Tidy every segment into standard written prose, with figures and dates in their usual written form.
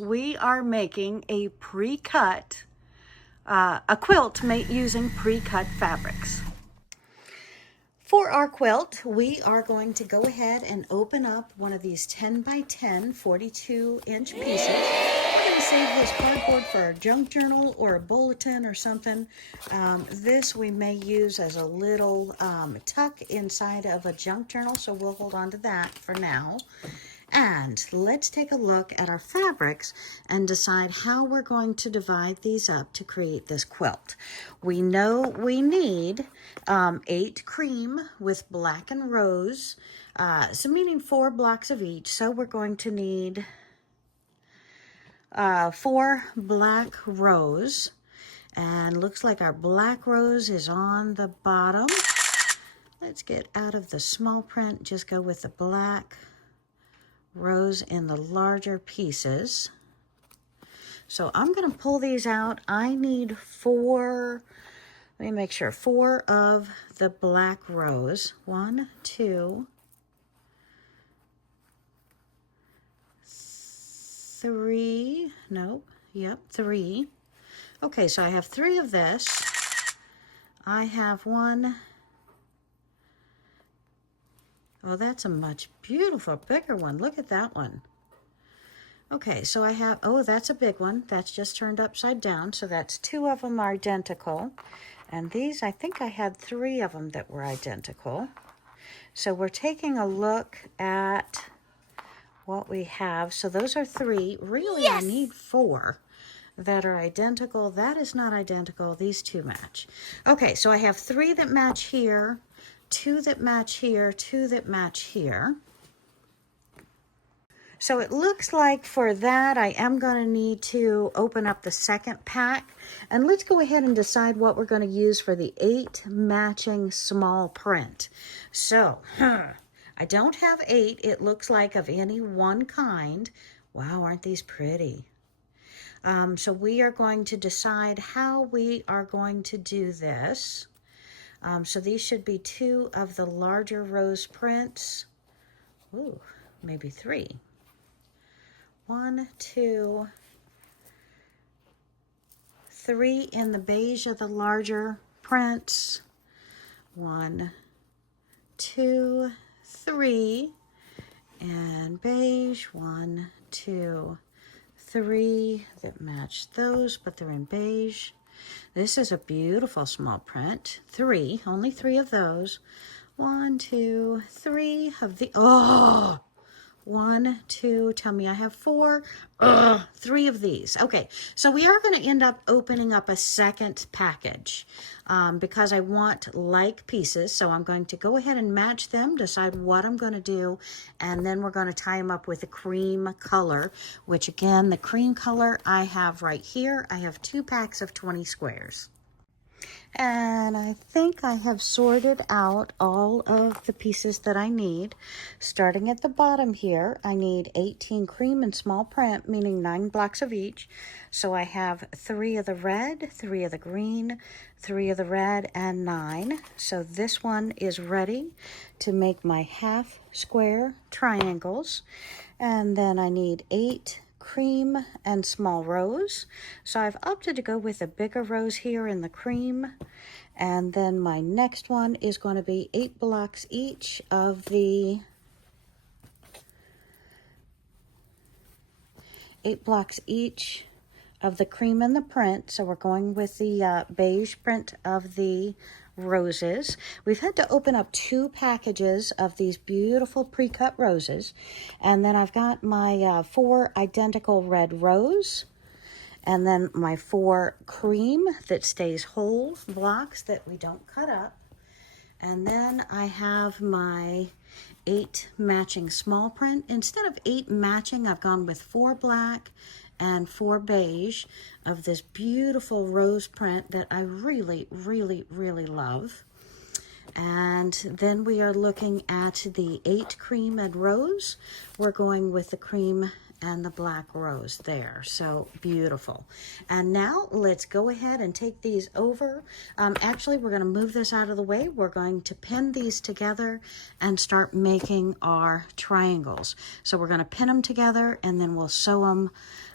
We are making a pre-cut, a quilt using pre-cut fabrics. For our quilt, we are going to go ahead and open up one of these 10 by 10 42-inch pieces. We're going to save this cardboard for a junk journal or a bulletin or something. This we may use as a little tuck inside of a junk journal, so we'll hold on to that for now. And let's take a look at our fabrics and decide how we're going to divide these up to create this quilt. We know we need 8 cream with black and rose, so meaning 4 blocks of each. So we're going to need 4 black rose, and looks like our black rose is on the bottom. Let's get out of the small print, just go with the black rose in the larger pieces. So I'm going to pull these out. I need 4, let me make sure, 4 of the black rose. 1, 2, 3, nope, yep, 3. Okay, so I have 3 of this. I have 1. Oh, that's a much beautiful, bigger one. Look at that one. Okay, so I have, oh, that's a big one. That's just turned upside down, so that's 2 of them are identical. And these, I think I had 3 of them that were identical. So we're taking a look at what we have. So those are 3. Really, yes! I need 4 that are identical. That is not identical. These 2 match. Okay, so I have 3 that match here, 2 that match here, 2 that match here. So it looks like for that I am going to need to open up the second pack. And let's go ahead and decide what we're going to use for the 8 matching small print. So, I don't have 8, it looks like, of any one kind. Wow, aren't these pretty? So we are going to decide how we are going to do this. So these should be 2 of the larger rose prints. Ooh, maybe 3. 1, 2, 3 in the beige of the larger prints. 1, 2, 3, and beige. 1, 2, 3 that match those, but they're in beige. This is a beautiful small print. 3, only 3 of those. 1, 2, 3 of the, oh! 1, 2, tell me I have 4. 3 of these. Okay, so we are going to end up opening up a second package because I want like pieces. So I'm going to go ahead and match them, decide what I'm going to do, and then we're going to tie them up with the cream color, which again, the cream color I have right here. I have 2 packs of 20 squares. And I think I have sorted out all of the pieces that I need. Starting at the bottom here, I need 18 cream and small print, meaning 9 blocks of each. So I have 3 of the red, 3 of the green, 3 of the red, and 9. So this one is ready to make my half square triangles. And then I need 8 cream and small rose. So I've opted to go with a bigger rose here in the cream. And then my next one is going to be 8 blocks each of the 8 blocks each of the cream and the print. So we're going with the beige print of the roses. We've had to open up 2 packages of these beautiful pre-cut roses, and then I've got my 4 identical red rose, and then my 4 cream that stays whole blocks that we don't cut up, and then I have my 8 matching small print. Instead of 8 matching, I've gone with 4 black and 4 beige of this beautiful rose print that I really, really, really love. And then we are looking at the 8 cream and rose. We're going with the cream and the black rose there. So beautiful. And now let's go ahead and take these over. Actually, we're going to move this out of the way. We're going to pin these together and start making our triangles. So we're going to pin them together and then we'll sew them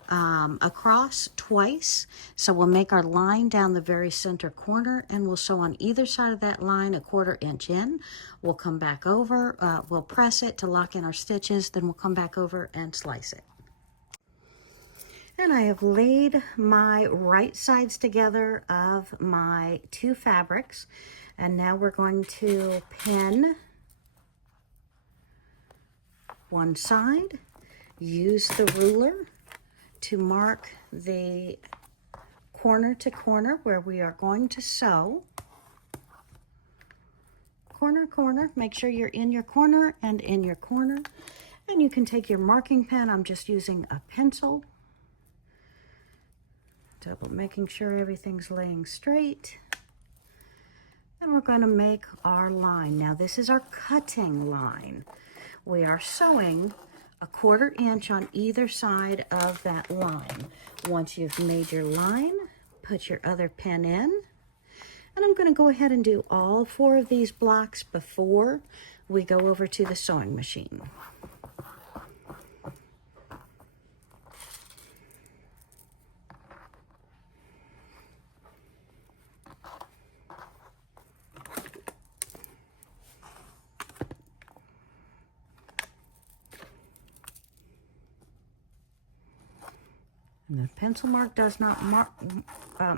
across twice. So we'll make our line down the very center corner, and we'll sew on either side of that line a 1/4 inch in. We'll come back over, we'll press it to lock in our stitches, then we'll come back over and slice it. And I have laid my right sides together of my 2 fabrics, and now we're going to pin one side, use the ruler to mark the corner to corner where we are going to sew. Corner, corner, make sure you're in your corner and in your corner. And you can take your marking pen, I'm just using a pencil. Double making sure everything's laying straight. And we're going to make our line. Now this is our cutting line. We are sewing a 1/4 inch on either side of that line. Once you've made your line, put your other pin in. And I'm going to go ahead and do all 4 of these blocks before we go over to the sewing machine. And the pencil mark does not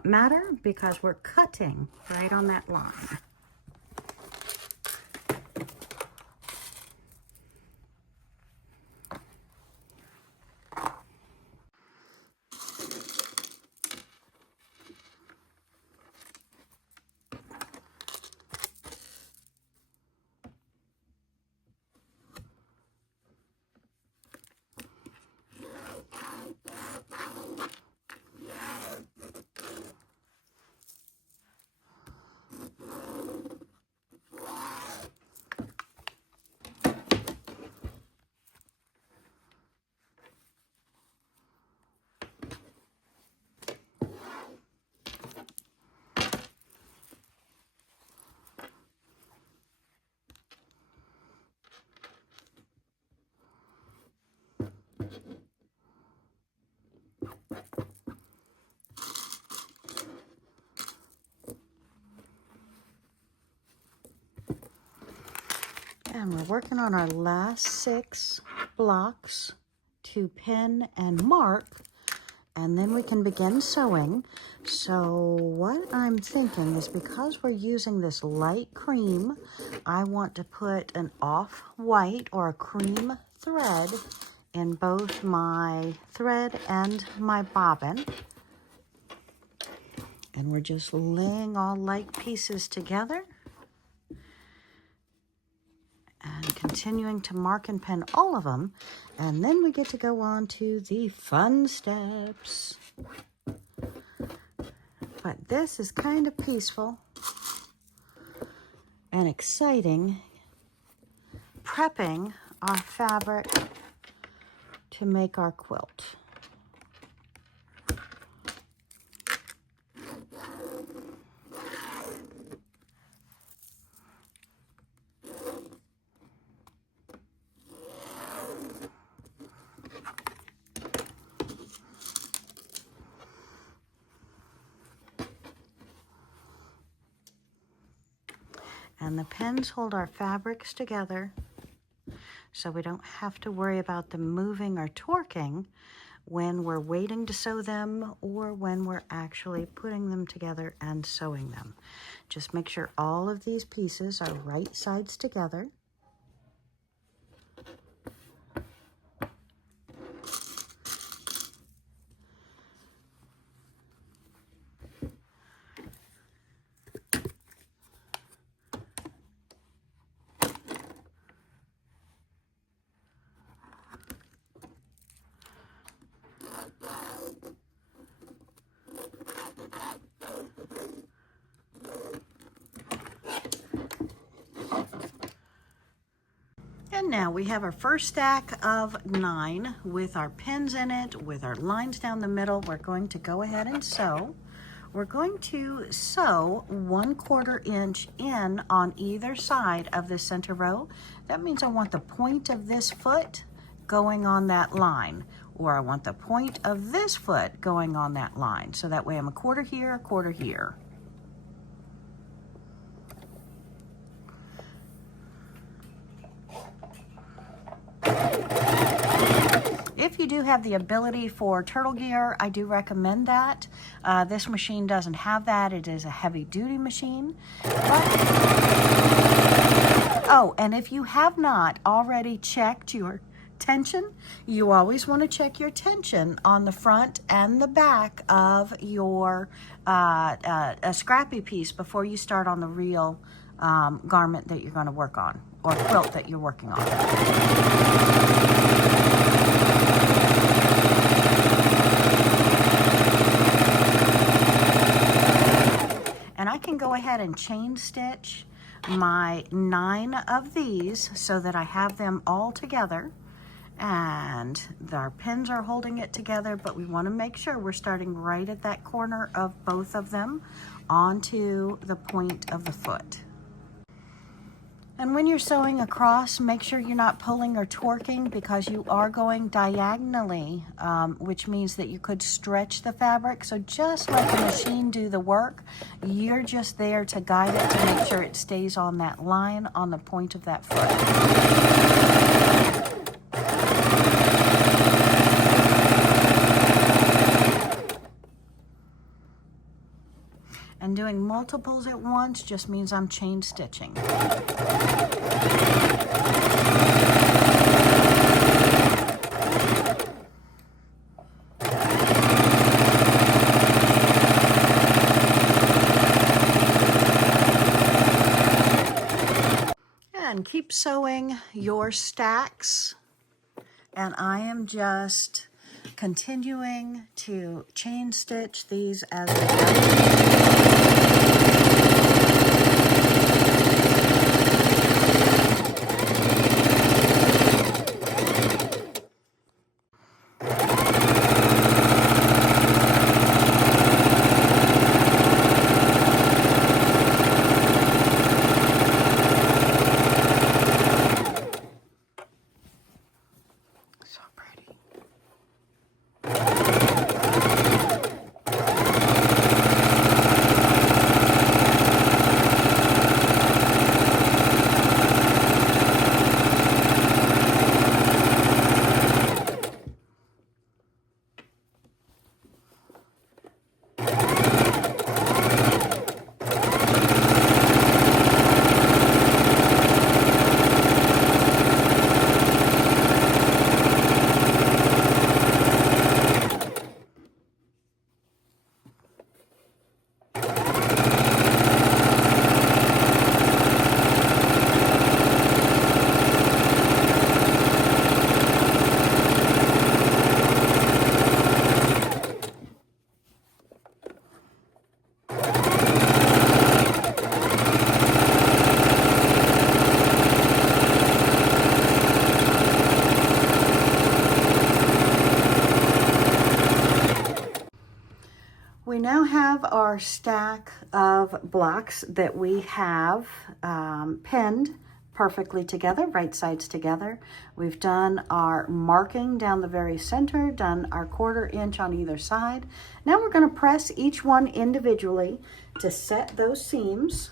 matter because we're cutting right on that line. And we're working on our last 6 blocks to pin and mark, and then we can begin sewing. So what I'm thinking is, because we're using this light cream, I want to put an off-white or a cream thread in both my thread and my bobbin. And we're just laying all light pieces together and continuing to mark and pin all of them. And then we get to go on to the fun steps. But this is kind of peaceful and exciting, prepping our fabric to make our quilt. And the pins hold our fabrics together, so we don't have to worry about them moving or torquing when we're waiting to sew them or when we're actually putting them together and sewing them. Just make sure all of these pieces are right sides together. And now we have our first stack of 9 with our pins in it, with our lines down the middle. We're going to go ahead and sew. We're going to sew 1/4 inch in on either side of the center row. That means I want the point of this foot going on that line. or I want the point of this foot going on that line. So that way I'm a quarter here, a quarter here. If you do have the ability for turtle gear, I do recommend that. This machine doesn't have that. It is a heavy duty machine. Oh, and if you have not already checked your tension, you always want to check your tension on the front and the back of your a scrappy piece before you start on the real garment that you're going to work on, or quilt that you're working on. And I can go ahead and chain stitch my 9 of these so that I have them all together, and our pins are holding it together, but we want to make sure we're starting right at that corner of both of them onto the point of the foot. And when you're sewing across, make sure you're not pulling or torquing, because you are going diagonally, which means that you could stretch the fabric. So just let the machine do the work. You're just there to guide it to make sure it stays on that line on the point of that foot. And doing multiples at once just means I'm chain stitching. And keep sewing your stacks. And I am just continuing to chain stitch these as we go. So pretty. We now have our stack of blocks that we have pinned perfectly together, right sides together. We've done our marking down the very center, done our 1/4 inch on either side. Now we're going to press each one individually to set those seams.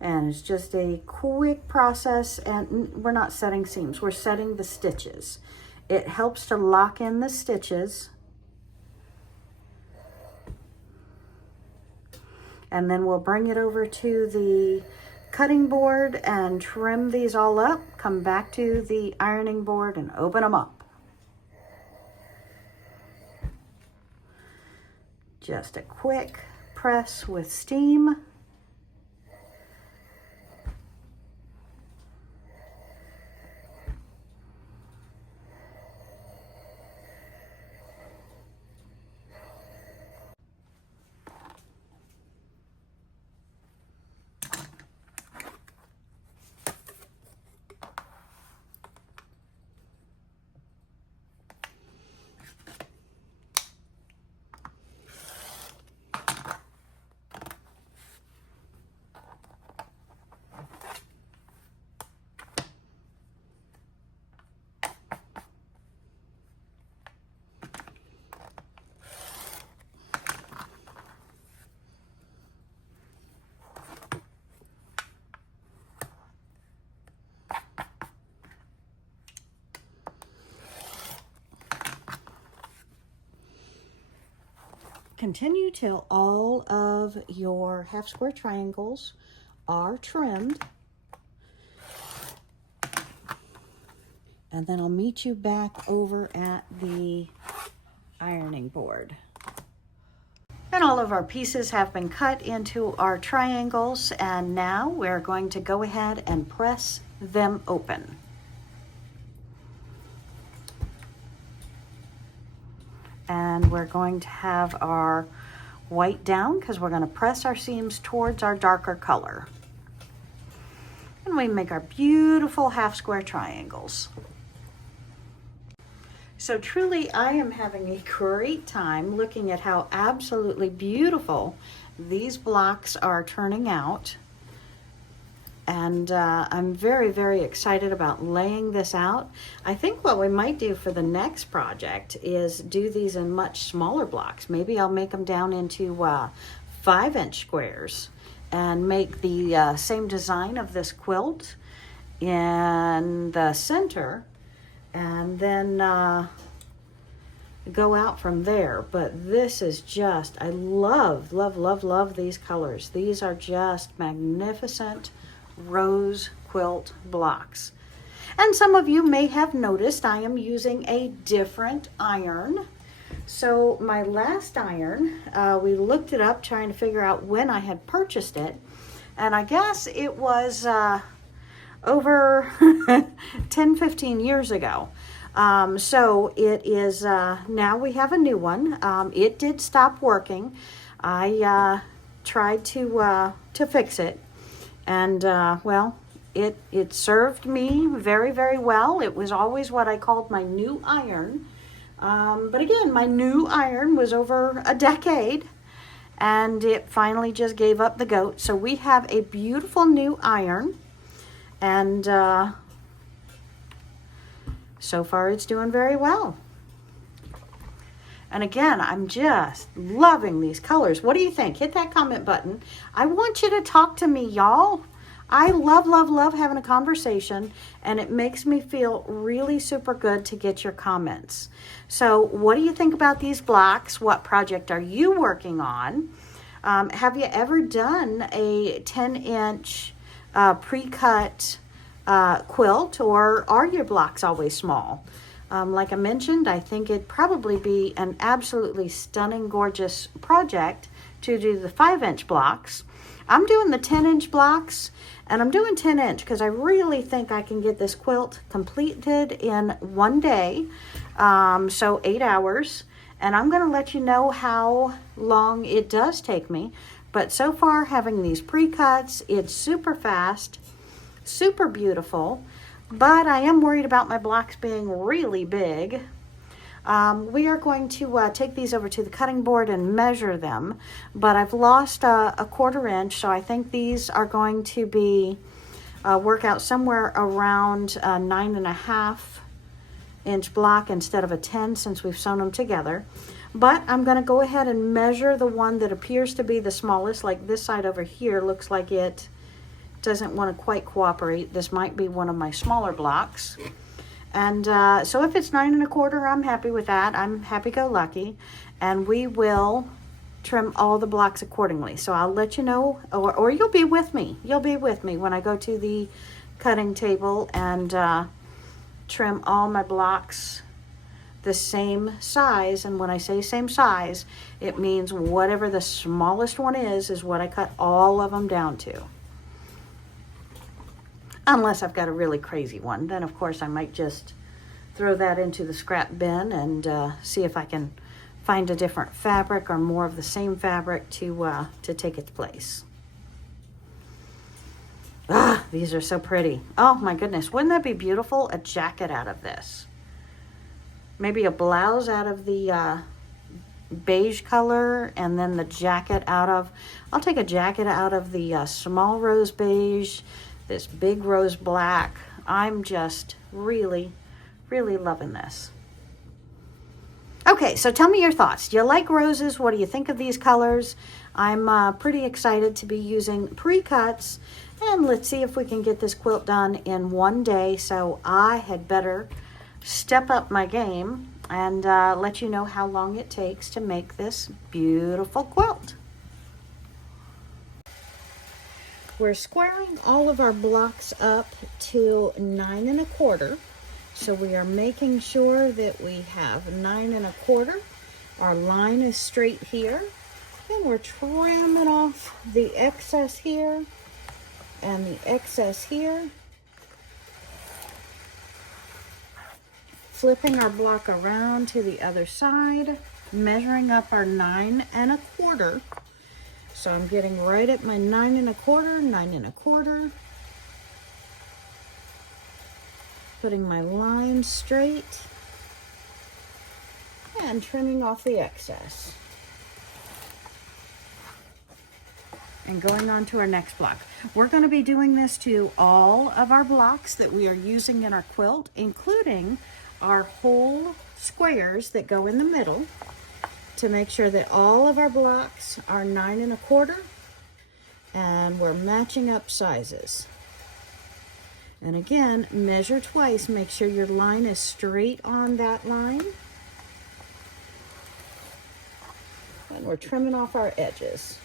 And it's just a quick process, and we're not setting seams, we're setting the stitches. It helps to lock in the stitches. And then we'll bring it over to the cutting board and trim these all up, come back to the ironing board and open them up. Just a quick press with steam. Continue till all of your half square triangles are trimmed. And then I'll meet you back over at the ironing board. And all of our pieces have been cut into our triangles, and now we're going to go ahead and press them open. And we're going to have our white down because we're going to press our seams towards our darker color. And we make our beautiful half square triangles. So truly, I am having a great time looking at how absolutely beautiful these blocks are turning out. And I'm very, very excited about laying this out. I think what we might do for the next project is do these in much smaller blocks. Maybe I'll make them down into 5-inch squares and make the same design of this quilt in the center, and then go out from there. But this is just, I love, love, love, love these colors. These are just magnificent rose quilt blocks. And some of you may have noticed I am using a different iron. So my last iron, we looked it up trying to figure out when I had purchased it, and I guess it was over 10-15 years ago. So it is, now we have a new one. It did stop working. I tried to fix it, and well, it served me very, very well. It was always what I called my new iron. But again, my new iron was over a decade, and it finally just gave up the goat. So we have a beautiful new iron, and so far it's doing very well. And again, I'm just loving these colors. What do you think? Hit that comment button. I want you to talk to me, y'all. I love, love, love having a conversation, and it makes me feel really super good to get your comments. So what do you think about these blocks? What project are you working on? Have you ever done a 10-inch pre-cut quilt, or are your blocks always small? Like I mentioned, I think it'd probably be an absolutely stunning, gorgeous project to do the 5-inch blocks. I'm doing the 10-inch blocks, and I'm doing 10-inch because I really think I can get this quilt completed in one day, so 8 hours. And I'm going to let you know how long it does take me. But so far, having these pre-cuts, it's super fast, super beautiful. But I am worried about my blocks being really big. We are going to take these over to the cutting board and measure them, but I've lost a 1/4 inch, so I think these are going to be work out somewhere around a 9.5 inch block instead of a 10, since we've sewn them together. But I'm going to go ahead and measure the one that appears to be the smallest. Like this side over here looks like it doesn't want to quite cooperate. This might be one of my smaller blocks. And so if it's 9 1/4, I'm happy with that. I'm happy-go-lucky. And we will trim all the blocks accordingly. So I'll let you know, or you'll be with me. You'll be with me when I go to the cutting table and trim all my blocks the same size. And when I say same size, it means whatever the smallest one is what I cut all of them down to. Unless I've got a really crazy one, then of course I might just throw that into the scrap bin and see if I can find a different fabric or more of the same fabric to take its place. Ah, these are so pretty. Oh my goodness, wouldn't that be beautiful? A jacket out of this. Maybe a blouse out of the beige color, and then the jacket out of, I'll take a jacket out of the small rose beige, this big rose black. I'm just really, really loving this. Okay, so tell me your thoughts. Do you like roses? What do you think of these colors? I'm pretty excited to be using pre-cuts, and let's see if we can get this quilt done in one day. So I had better step up my game and let you know how long it takes to make this beautiful quilt. We're squaring all of our blocks up to 9 1/4. So we are making sure that we have 9 1/4. Our line is straight here. And we're trimming off the excess here and the excess here. Flipping our block around to the other side, measuring up our 9 1/4. So I'm getting right at my 9 1/4, 9 1/4. Putting my line straight and trimming off the excess. And going on to our next block. We're going to be doing this to all of our blocks that we are using in our quilt, including our whole squares that go in the middle, to make sure that all of our blocks are 9 1/4 and we're matching up sizes. And again, measure twice. Make sure your line is straight on that line. And we're trimming off our edges.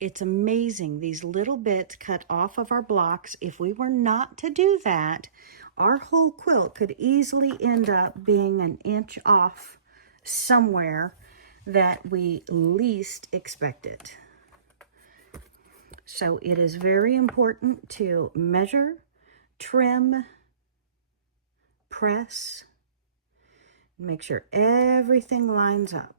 It's amazing, these little bits cut off of our blocks. If we were not to do that, our whole quilt could easily end up being an inch off somewhere that we least expect it. So it is very important to measure, trim, press, make sure everything lines up.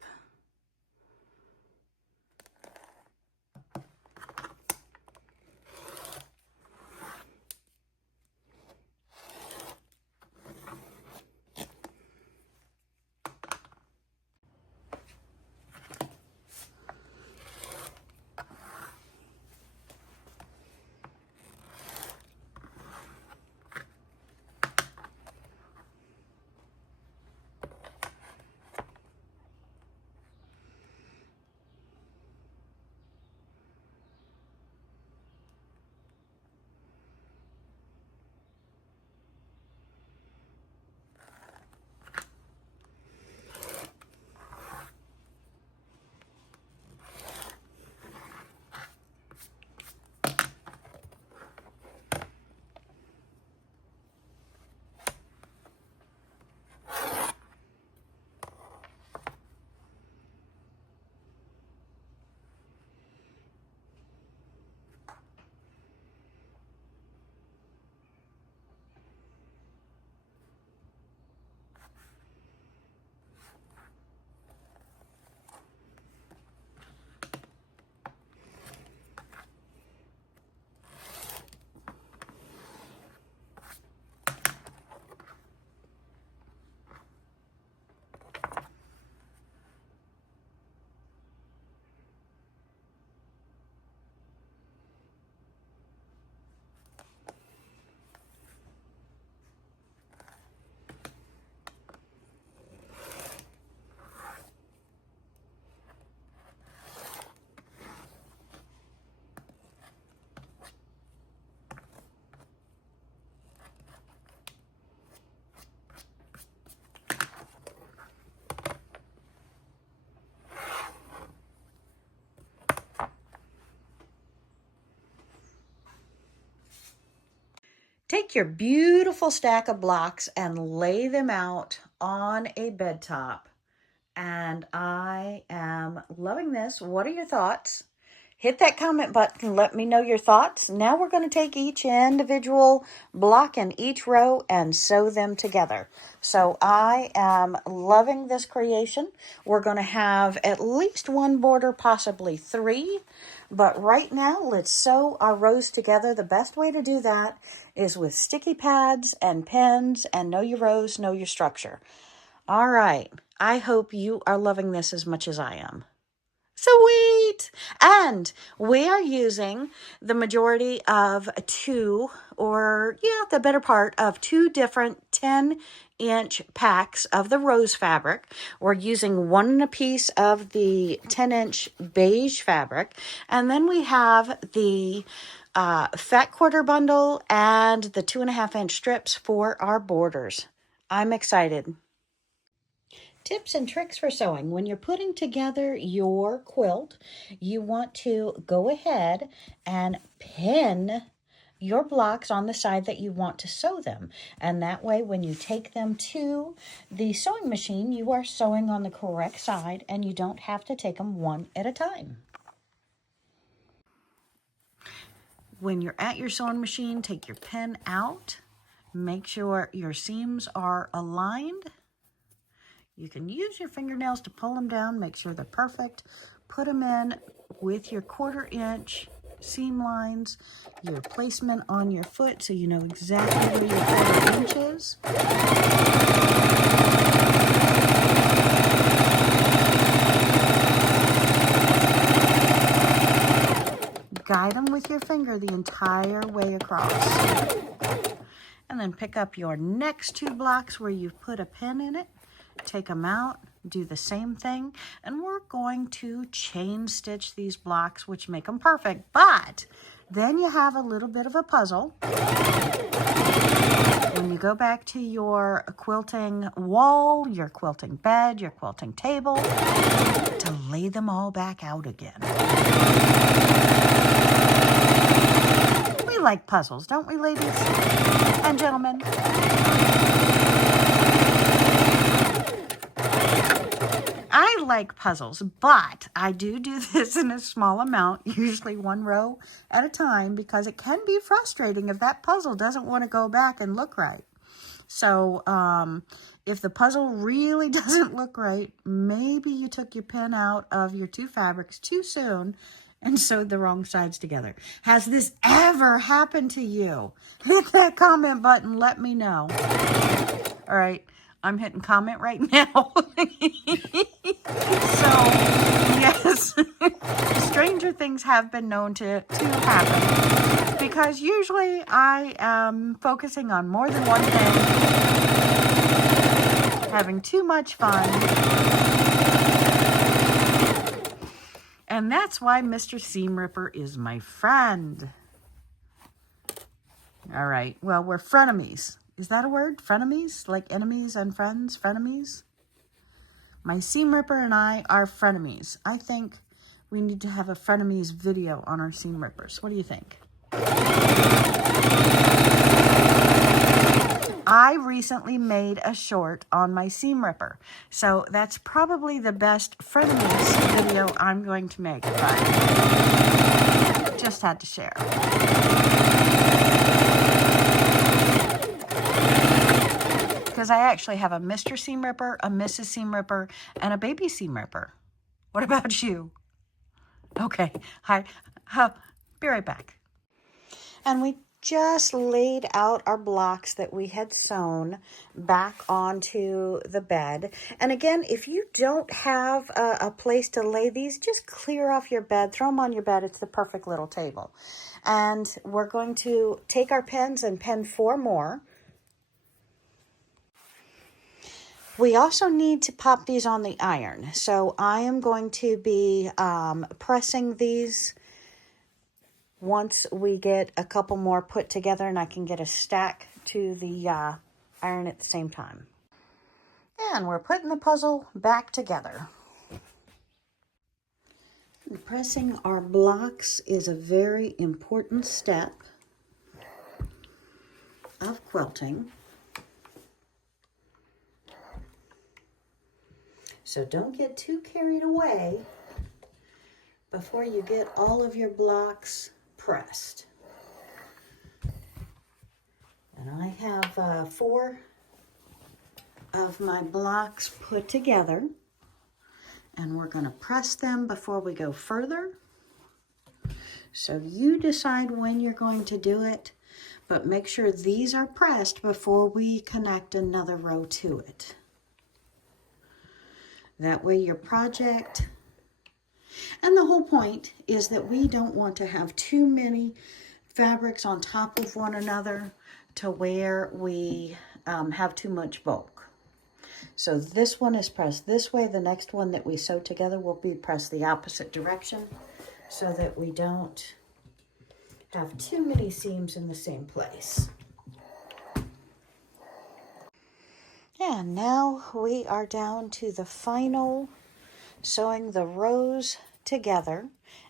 Take your beautiful stack of blocks and lay them out on a bed top. And I am loving this. What are your thoughts? hit that comment button. Let me know your thoughts. Now we're going to take each individual block in each row and sew them together. So I am loving this creation. We're going to have at least one border, possibly 3. But right now, let's sew our rows together. The best way to do that is with sticky pads and pens and know your rows, know your structure. All right. I hope you are loving this as much as I am. Sweet! And we are using the majority of 2, or the better part of 2 different 10-inch packs of the rose fabric. We're using 1 piece of the 10-inch beige fabric. And then we have the fat quarter bundle and the 2.5-inch strips for our borders. I'm excited. Tips and tricks for sewing. When you're putting together your quilt, you want to go ahead and pin your blocks on the side that you want to sew them. And that way, when you take them to the sewing machine, you are sewing on the correct side and you don't have to take them one at a time. When you're at your sewing machine, take your pin out. Make sure your seams are aligned. You can use your fingernails to pull them down, make sure they're perfect. Put them in with your 1/4-inch seam lines, your placement on your foot so you know exactly where your 1/4 inch is. Guide them with your finger the entire way across. And then pick up your next 2 blocks where you've put a pin in it. Take them out, do the same thing, and we're going to chain stitch these blocks, which make them perfect. But then you have a little bit of a puzzle. When you go back to your quilting wall, your quilting bed, your quilting table, to lay them all back out again. We like puzzles, don't we, ladies and gentlemen? I like puzzles, but I do this in a small amount, usually 1 row at a time, because it can be frustrating if that puzzle doesn't want to go back and look right. So if the puzzle really doesn't look right, maybe you took your pin out of your 2 fabrics too soon and sewed the wrong sides together. Has this ever happened to you? Hit that comment button, let me know. All right. I'm hitting comment right now. So, yes, stranger things have been known to happen because usually I am focusing on more than one thing, having too much fun. And that's why Mr. Seam Ripper is my friend. All right, well, we're frenemies. Is that a word? Frenemies? Like enemies and friends? Frenemies? My seam ripper and I are frenemies. I think we need to have a frenemies video on our seam rippers. What do you think? I recently made a short on my seam ripper. So that's probably the best frenemies video I'm going to make. But just had to share. Because I actually have a Mr. Seam Ripper, a Mrs. Seam Ripper, and a baby Seam Ripper. What about you? Okay, hi, be right back. And we just laid out our blocks that we had sewn back onto the bed. And again, if you don't have a place to lay these, just clear off your bed, throw them on your bed. It's the perfect little table. And we're going to take our pens and pen 4 more. We also need to pop these on the iron. So I am going to be pressing these once we get a couple more put together and I can get a stack to the iron at the same time. And we're putting the puzzle back together. And pressing our blocks is a very important step of quilting. So don't get too carried away before you get all of your blocks pressed. And I have 4 of my blocks put together, and we're going to press them before we go further. So you decide when you're going to do it, but make sure these are pressed before we connect another row to it. That way your project, and the whole point is that we don't want to have too many fabrics on top of one another to where we have too much bulk. So this one is pressed this way. The next one that we sew together will be pressed the opposite direction so that we don't have too many seams in the same place. And now we are down to the final sewing the rows together,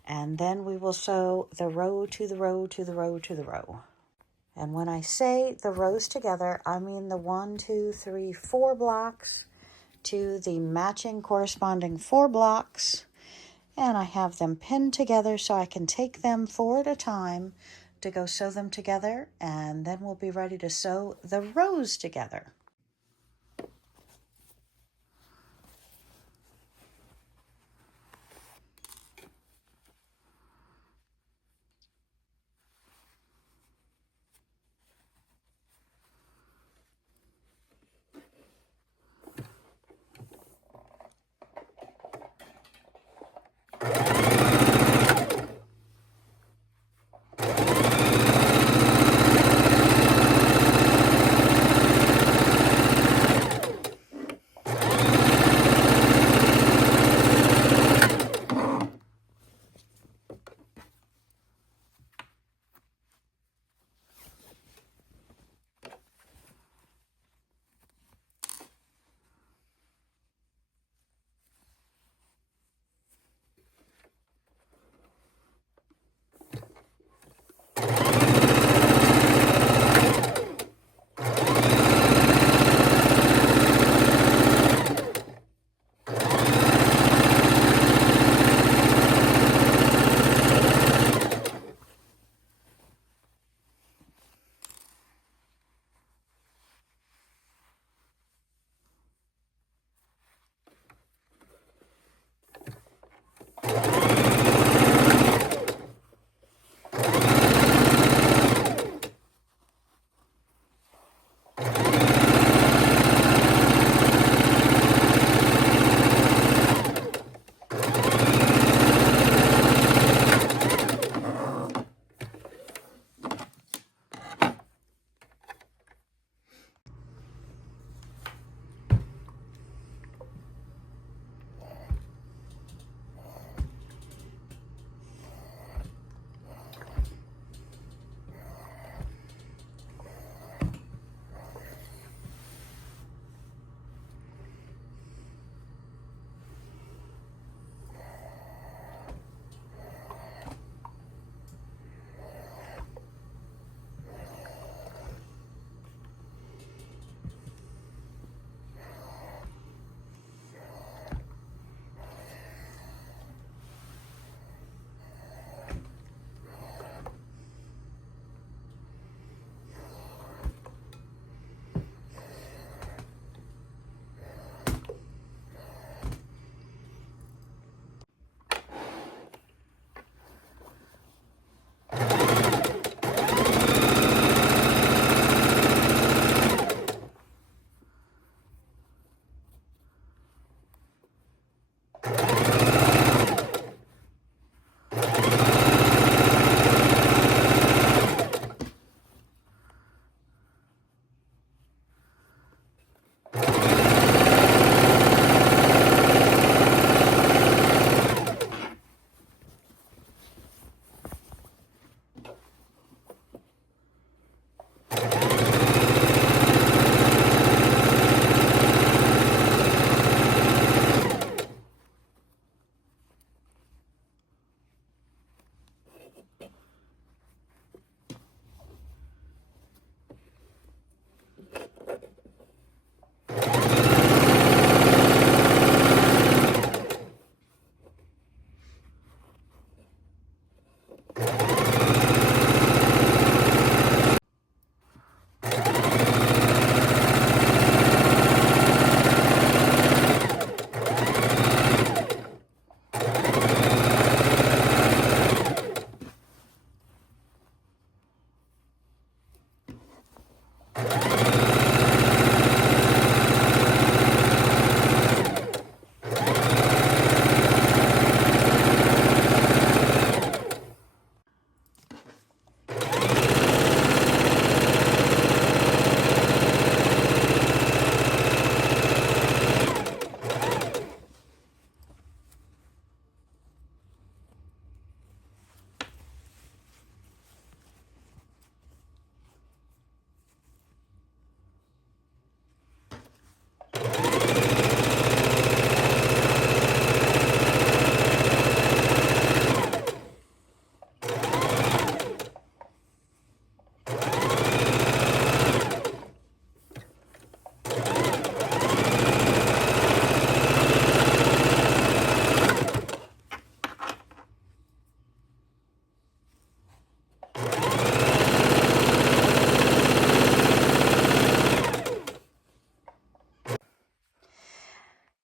and then we will sew the row to the row to the row to the row. And when I say the rows together, I mean the 1, 2, 3, 4 blocks to the matching corresponding 4 blocks. And I have them pinned together so I can take them 4 at a time to go sew them together, and then we'll be ready to sew the rows together.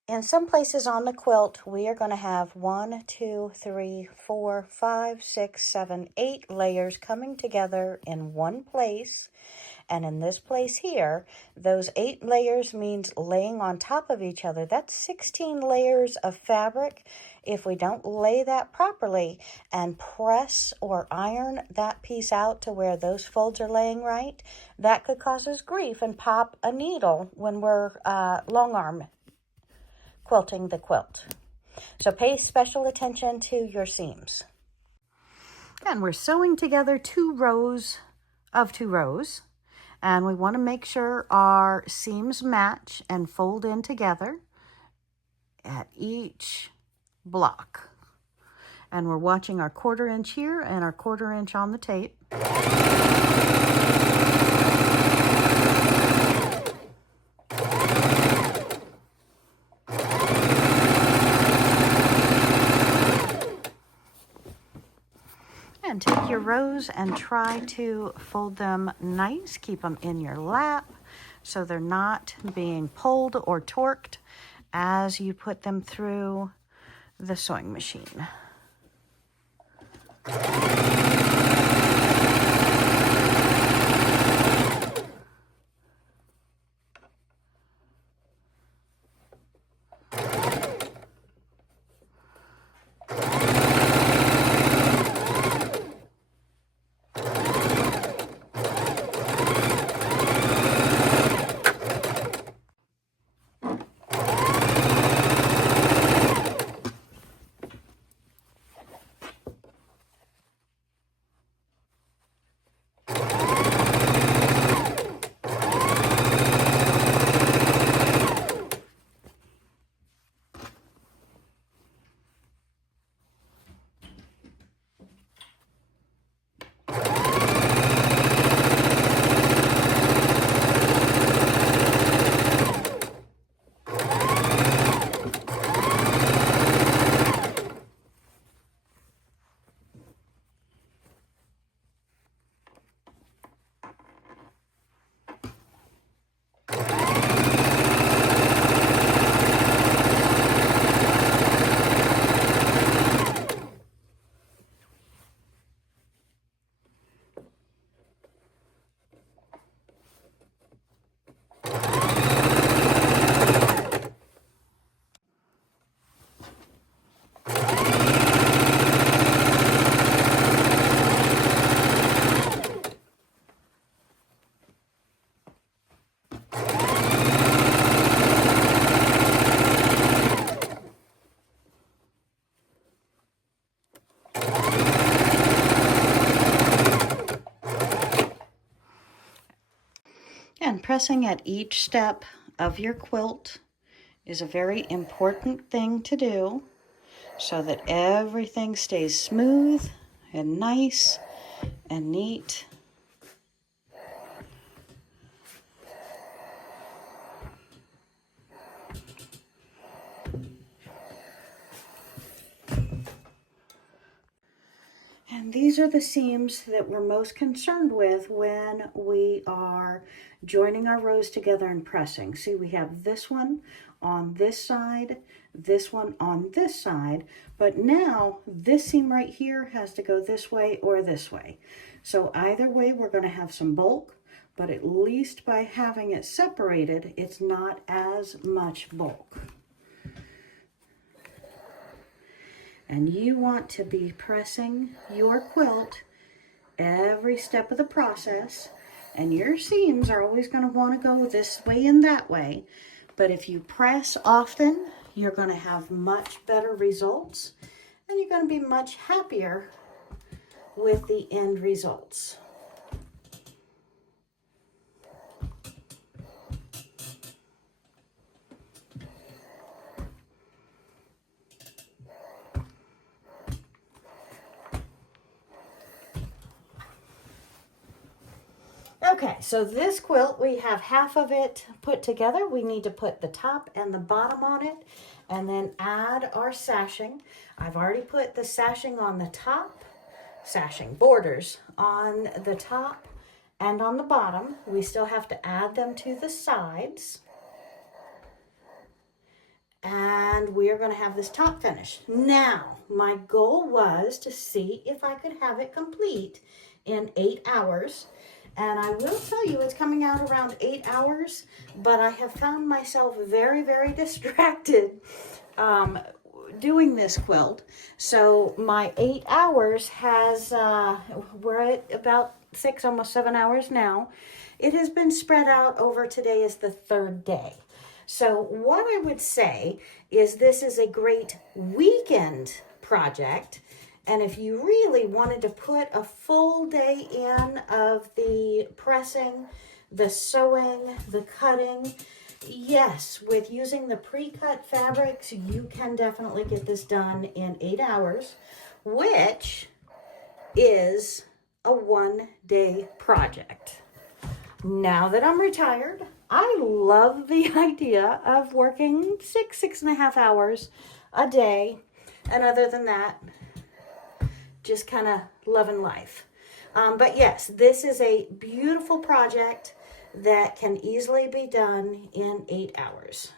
In some places on the quilt, we are going to have 1, 2, 3, 4, 5, 6, 7, 8 layers coming together in one place. And in this place here, those 8 layers means laying on top of each other. That's 16 layers of fabric. If we don't lay that properly and press or iron that piece out to where those folds are laying right, that could cause us grief and pop a needle when we're long arm quilting the quilt. So pay special attention to your seams. And we're sewing together 2 rows of 2 rows. And we want to make sure our seams match and fold in together at each block. And we're watching our 1/4 inch here and our 1/4 inch on the tape. And take your rows and try to fold them nice. Keep them in your lap so they're not being pulled or torqued as you put them through the sewing machine. And pressing at each step of your quilt is a very important thing to do so that everything stays smooth and nice and neat. And these are the seams that we're most concerned with when we are joining our rows together and pressing. See, we have this one on this side, this one on this side, but now this seam right here has to go this way or this way. So either way, we're going to have some bulk. but at least by having it separated, it's not as much bulk. And you want to be pressing your quilt every step of the process, and your seams are always going to want to go this way and that way. But if you press often, you're going to have much better results, and you're going to be much happier with the end results. Okay, so this quilt, we have half of it put together. We need to put the top and the bottom on it and then add our sashing. I've already put the sashing on the top, sashing borders on the top and on the bottom. We still have to add them to the sides. And we are going to have this top finished. Now, my goal was to see if I could have it complete in 8 hours. And I will tell you, it's coming out around 8 hours, but I have found myself very, very distracted doing this quilt. So my 8 hours has, we're at about 6, almost 7 hours now. It has been spread out over today is the 3rd day. So what I would say is this is a great weekend project. And if you really wanted to put a full day in of the pressing, the sewing, the cutting, yes, with using the pre-cut fabrics, you can definitely get this done in 8 hours, which is a 1-day project. Now that I'm retired, I love the idea of working 6.5 hours a day. And other than that, just kind of loving life. But yes, this is a beautiful project that can easily be done in 8 hours.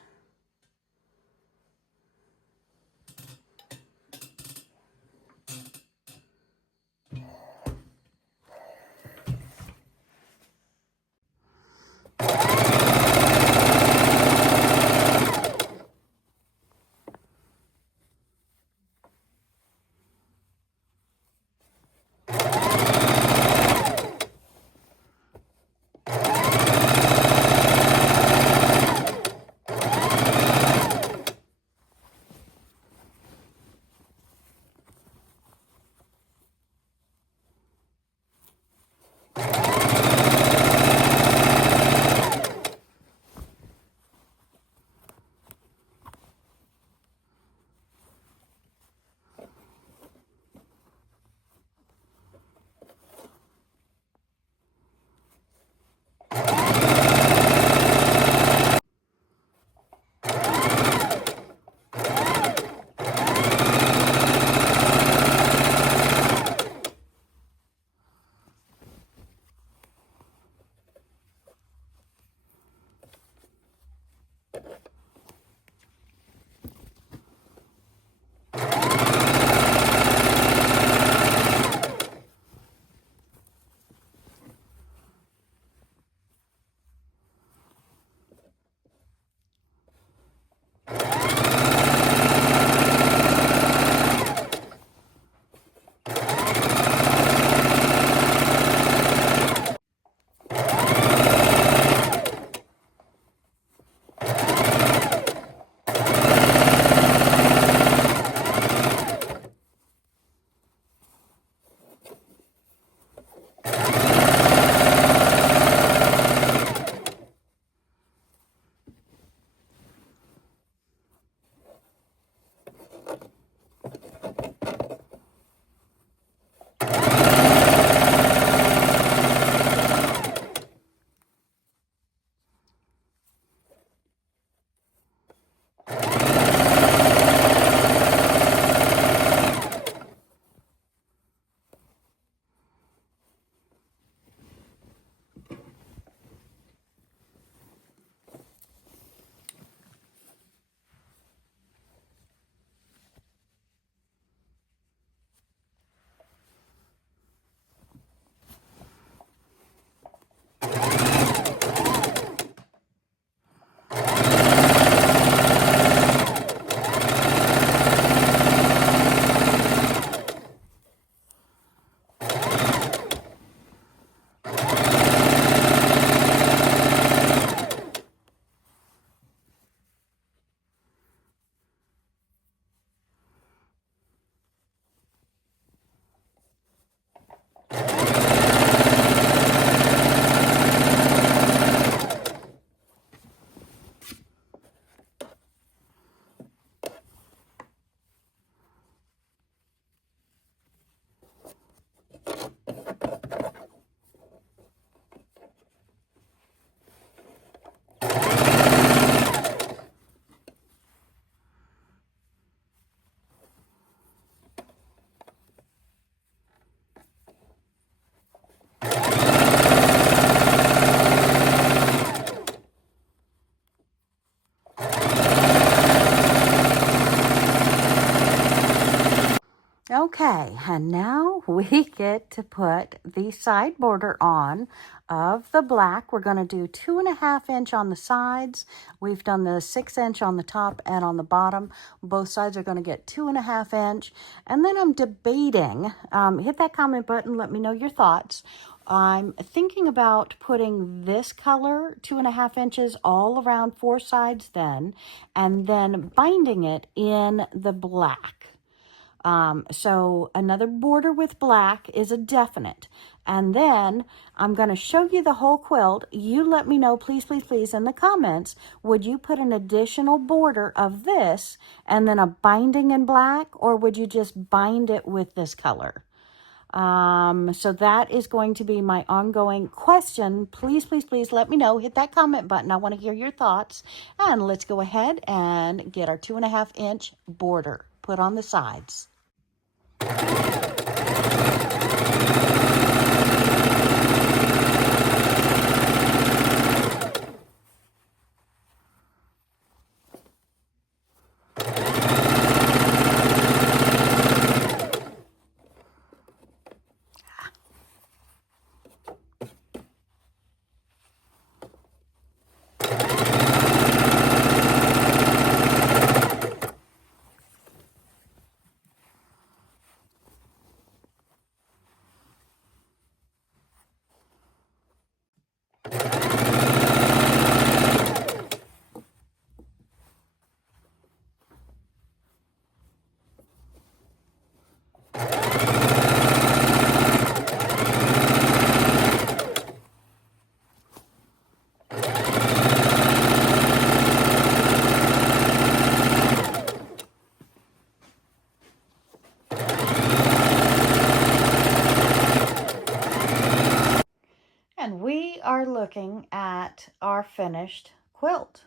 Okay, and now we get to put the side border on of the black. We're going to do 2.5 inch on the sides. We've done the 6 inch on the top and on the bottom. Both sides are going to get 2.5 inch. And then I'm debating, hit that comment button, let me know your thoughts. I'm thinking about putting this color 2.5 inches all around 4 sides then, and then binding it in the black. So another border with black is a definite. And then I'm going to show you the whole quilt. You let me know, please, please, please, in the comments, would you put an additional border of this and then a binding in black, or would you just bind it with this color? So that is going to be my ongoing question. Please, please, please let me know. Hit that comment button. I want to hear your thoughts. And let's go ahead and get our 2.5 inch border put on the sides. And we are looking at our finished quilt.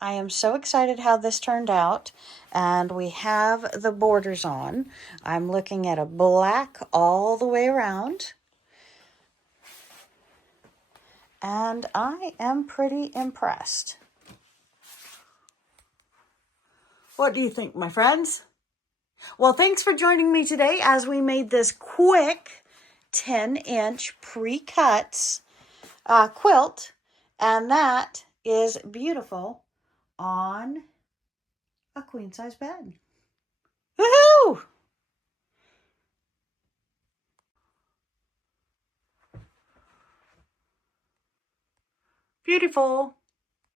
I am so excited how this turned out, and we have the borders on. I'm looking at a black all the way around, and I am pretty impressed. What do you think, my friends? Well, thanks for joining me today as we made this quick 10-inch pre-cuts quilt, and that is beautiful on a queen-size bed. Woohoo! Beautiful.